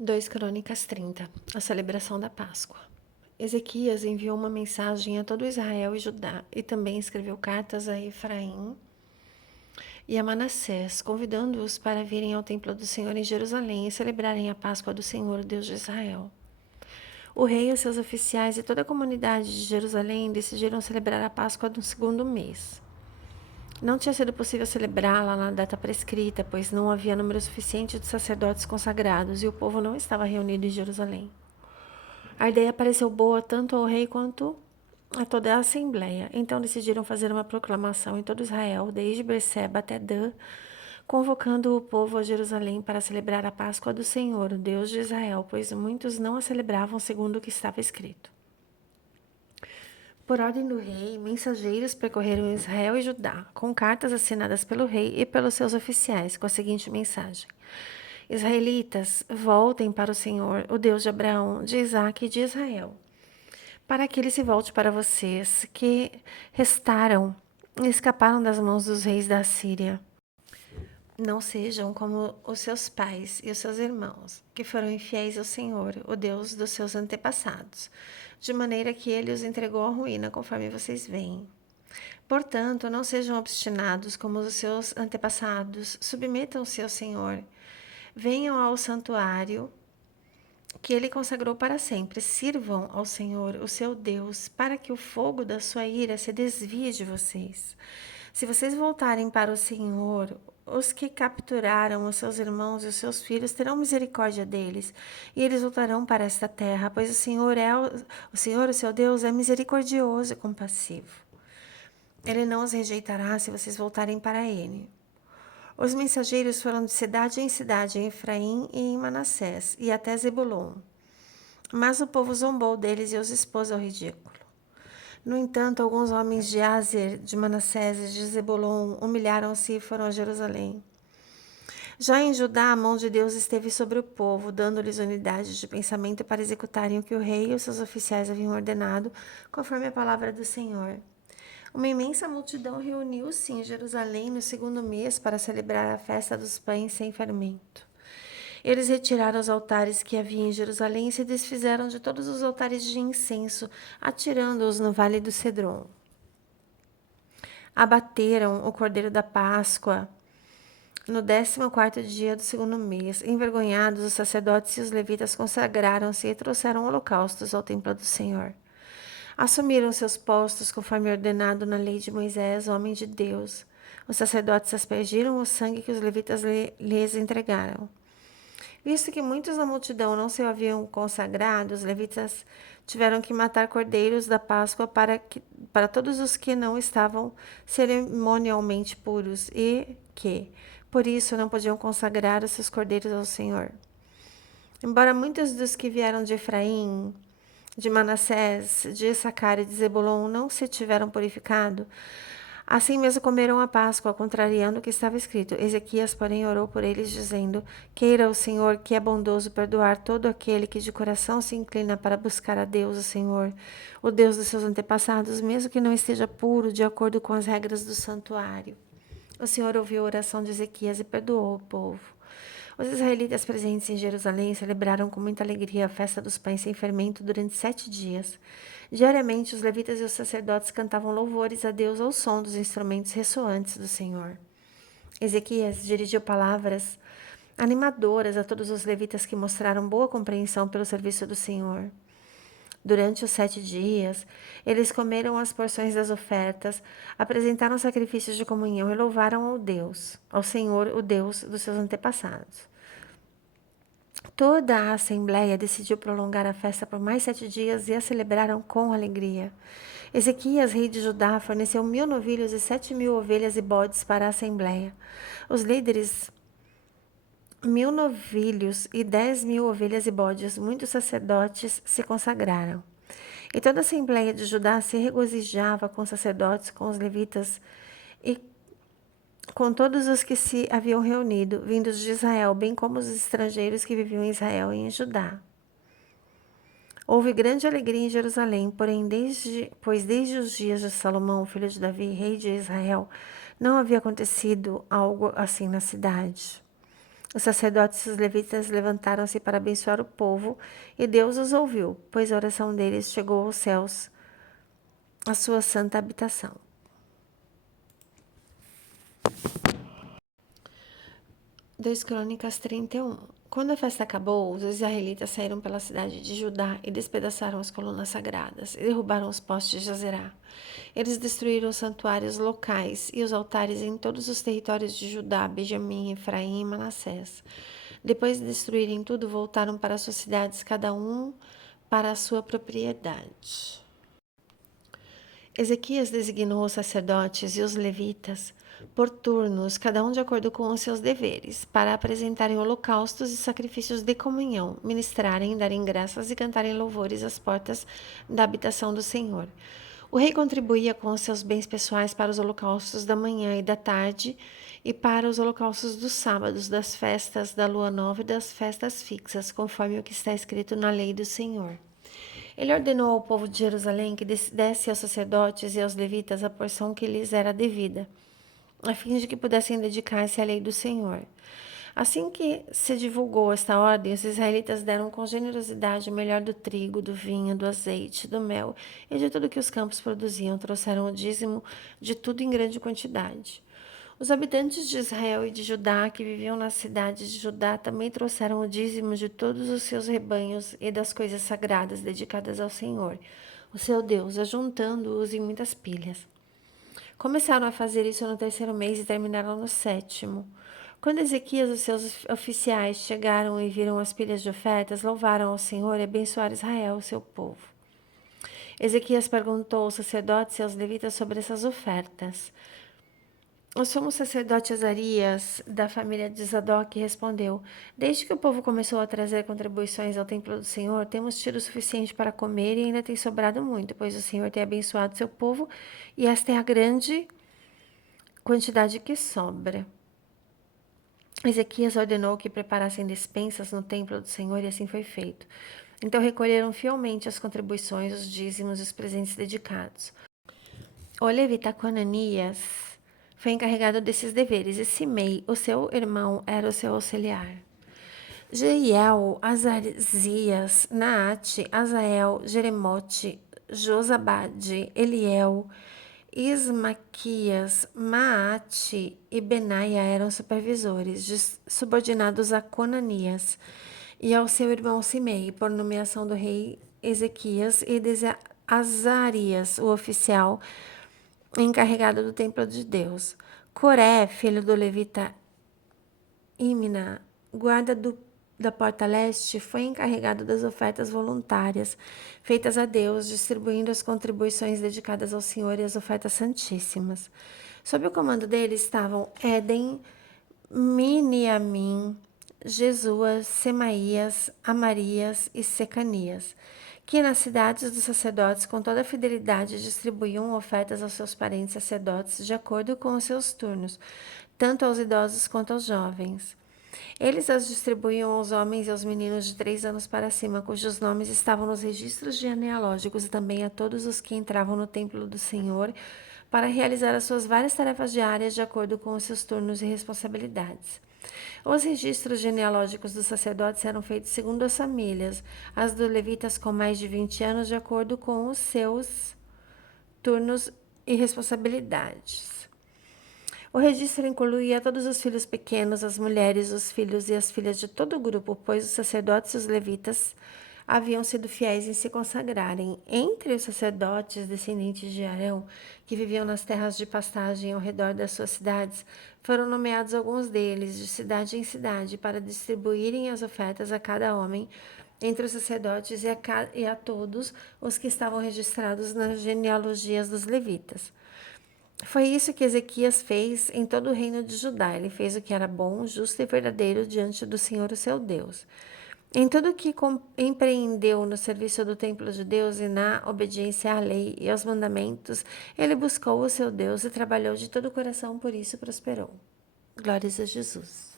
2 Crônicas 30, a celebração da Páscoa. Ezequias enviou uma mensagem a todo Israel e Judá e também escreveu cartas a Efraim e a Manassés, convidando-os para virem ao templo do Senhor em Jerusalém e celebrarem a Páscoa do Senhor, Deus de Israel. O rei, os seus oficiais e toda a comunidade de Jerusalém decidiram celebrar a Páscoa do segundo mês. Não tinha sido possível celebrá-la na data prescrita, pois não havia número suficiente de sacerdotes consagrados e o povo não estava reunido em Jerusalém. A ideia pareceu boa tanto ao rei quanto a toda a assembleia. Então decidiram fazer uma proclamação em todo Israel, desde Berseba até Dan, convocando o povo a Jerusalém para celebrar a Páscoa do Senhor, o Deus de Israel, pois muitos não a celebravam segundo o que estava escrito. Por ordem do rei, mensageiros percorreram Israel e Judá, com cartas assinadas pelo rei e pelos seus oficiais, com a seguinte mensagem: Israelitas, voltem para o Senhor, o Deus de Abraão, de Isaque e de Israel, para que ele se volte para vocês, que restaram e escaparam das mãos dos reis da Síria. Não sejam como os seus pais e os seus irmãos, que foram infiéis ao Senhor, o Deus dos seus antepassados, de maneira que ele os entregou à ruína, conforme vocês veem. Portanto, não sejam obstinados como os seus antepassados, submetam-se ao Senhor. Venham ao santuário que ele consagrou para sempre. Sirvam ao Senhor, o seu Deus, para que o fogo da sua ira se desvie de vocês. Se vocês voltarem para o Senhor, os que capturaram os seus irmãos e os seus filhos terão misericórdia deles, e eles voltarão para esta terra, pois o seu Deus, é misericordioso e compassivo. Ele não os rejeitará se vocês voltarem para ele. Os mensageiros foram de cidade em cidade, em Efraim e em Manassés, e até Zebulon. Mas o povo zombou deles e os expôs ao ridículo. No entanto, alguns homens de Azer, de Manassés e de Zebulon humilharam-se e foram a Jerusalém. Já em Judá, a mão de Deus esteve sobre o povo, dando-lhes unidade de pensamento para executarem o que o rei e os seus oficiais haviam ordenado, conforme a palavra do Senhor. Uma imensa multidão reuniu-se em Jerusalém no segundo mês para celebrar a festa dos pães sem fermento. Eles retiraram os altares que havia em Jerusalém e se desfizeram de todos os altares de incenso, atirando-os no vale do Cedron. Abateram o cordeiro da Páscoa no 14º dia do segundo mês. Envergonhados, os sacerdotes e os levitas consagraram-se e trouxeram holocaustos ao templo do Senhor. Assumiram seus postos conforme ordenado na lei de Moisés, homem de Deus. Os sacerdotes aspergiram o sangue que os levitas lhes entregaram. Visto que muitos da multidão não se haviam consagrado, os levitas tiveram que matar cordeiros da Páscoa para todos os que não estavam cerimonialmente puros e que, por isso, não podiam consagrar os seus cordeiros ao Senhor. Embora muitos dos que vieram de Efraim, de Manassés, de Issacar e de Zebulon não se tiveram purificado, assim mesmo comeram a Páscoa, contrariando o que estava escrito. Ezequias, porém, orou por eles, dizendo: Queira o Senhor, que é bondoso, perdoar todo aquele que de coração se inclina para buscar a Deus, o Senhor, o Deus dos seus antepassados, mesmo que não esteja puro, de acordo com as regras do santuário. O Senhor ouviu a oração de Ezequias e perdoou o povo. Os israelitas presentes em Jerusalém celebraram com muita alegria a festa dos pães sem fermento durante 7 dias. Diariamente, os levitas e os sacerdotes cantavam louvores a Deus ao som dos instrumentos ressoantes do Senhor. Ezequias dirigiu palavras animadoras a todos os levitas que mostraram boa compreensão pelo serviço do Senhor. Durante os 7 dias, eles comeram as porções das ofertas, apresentaram sacrifícios de comunhão e louvaram ao Senhor, o Deus dos seus antepassados. Toda a assembleia decidiu prolongar a festa por mais 7 dias e a celebraram com alegria. Ezequias, rei de Judá, forneceu 1000 novilhos e 7.000 ovelhas e bodes para a assembleia. Os líderes 1000 novilhos e 10.000 ovelhas e bodes, muitos sacerdotes se consagraram. E toda a assembleia de Judá se regozijava com os sacerdotes, com os levitas e com todos os que se haviam reunido, vindos de Israel, bem como os estrangeiros que viviam em Israel e em Judá. Houve grande alegria em Jerusalém, pois desde os dias de Salomão, filho de Davi, rei de Israel, não havia acontecido algo assim na cidade. Os sacerdotes e os levitas levantaram-se para abençoar o povo, e Deus os ouviu, pois a oração deles chegou aos céus, à sua santa habitação. 2 Crônicas 31. Quando a festa acabou, os israelitas saíram pela cidade de Judá e despedaçaram as colunas sagradas e derrubaram os postes de Azerá. Eles destruíram os santuários locais e os altares em todos os territórios de Judá, Benjamim, Efraim e Manassés. Depois de destruírem tudo, voltaram para suas cidades, cada um para a sua propriedade. Ezequias designou os sacerdotes e os levitas por turnos, cada um de acordo com os seus deveres, para apresentarem holocaustos e sacrifícios de comunhão, ministrarem, darem graças e cantarem louvores às portas da habitação do Senhor. O rei contribuía com os seus bens pessoais para os holocaustos da manhã e da tarde e para os holocaustos dos sábados, das festas da lua nova e das festas fixas, conforme o que está escrito na lei do Senhor. Ele ordenou ao povo de Jerusalém que desse aos sacerdotes e aos levitas a porção que lhes era devida, a fim de que pudessem dedicar-se à lei do Senhor. Assim que se divulgou esta ordem, os israelitas deram com generosidade o melhor do trigo, do vinho, do azeite, do mel e de tudo que os campos produziam. Trouxeram o dízimo de tudo em grande quantidade. Os habitantes de Israel e de Judá, que viviam nas cidades de Judá, também trouxeram o dízimo de todos os seus rebanhos e das coisas sagradas dedicadas ao Senhor, o seu Deus, ajuntando-os em muitas pilhas. Começaram a fazer isso no 3º mês e terminaram no 7º. Quando Ezequias e os seus oficiais chegaram e viram as pilhas de ofertas, louvaram ao Senhor e abençoaram Israel, seu povo. Ezequias perguntou aos sacerdotes e aos levitas sobre essas ofertas. O sumo sacerdote Azarias, da família de Zadok, respondeu: Desde que o povo começou a trazer contribuições ao templo do Senhor, temos tido o suficiente para comer e ainda tem sobrado muito, pois o Senhor tem abençoado seu povo e esta é a grande quantidade que sobra. Ezequias ordenou que preparassem despensas no templo do Senhor e assim foi feito. Então recolheram fielmente as contribuições, os dízimos e os presentes dedicados. O levita Conanias foi encarregado desses deveres, e Simei, o seu irmão, era o seu auxiliar. Jeiel, Azazias, Naate, Azael, Jeremote, Josabade, Eliel, Ismaquias, Maate e Benaia eram supervisores, subordinados a Conanias e ao seu irmão Simei, por nomeação do rei Ezequias, e de Azarias, o oficial encarregado do templo de Deus. Coré, filho do levita Imna, guarda da porta leste, foi encarregado das ofertas voluntárias feitas a Deus, distribuindo as contribuições dedicadas ao Senhor e as ofertas santíssimas. Sob o comando dele estavam Éden, Miniamim, Jesuas, Semaías, Amarias e Secanias, que nas cidades dos sacerdotes com toda fidelidade distribuíam ofertas aos seus parentes sacerdotes de acordo com os seus turnos, tanto aos idosos quanto aos jovens. Eles as distribuíam aos homens e aos meninos de 3 anos para cima, cujos nomes estavam nos registros genealógicos, e também a todos os que entravam no templo do Senhor para realizar as suas várias tarefas diárias de acordo com os seus turnos e responsabilidades. Os registros genealógicos dos sacerdotes eram feitos segundo as famílias, as dos levitas com mais de 20 anos, de acordo com os seus turnos e responsabilidades. O registro incluía todos os filhos pequenos, as mulheres, os filhos e as filhas de todo o grupo, pois os sacerdotes e os levitas haviam sido fiéis em se consagrarem. Entre os sacerdotes descendentes de Arão, que viviam nas terras de pastagem ao redor das suas cidades, foram nomeados alguns deles, de cidade em cidade, para distribuírem as ofertas a cada homem, entre os sacerdotes e a todos os que estavam registrados nas genealogias dos levitas. Foi isso que Ezequias fez em todo o reino de Judá. Ele fez o que era bom, justo e verdadeiro diante do Senhor, o seu Deus. Em tudo o que empreendeu no serviço do templo de Deus e na obediência à lei e aos mandamentos, ele buscou o seu Deus e trabalhou de todo o coração, por isso prosperou. Glórias a Jesus.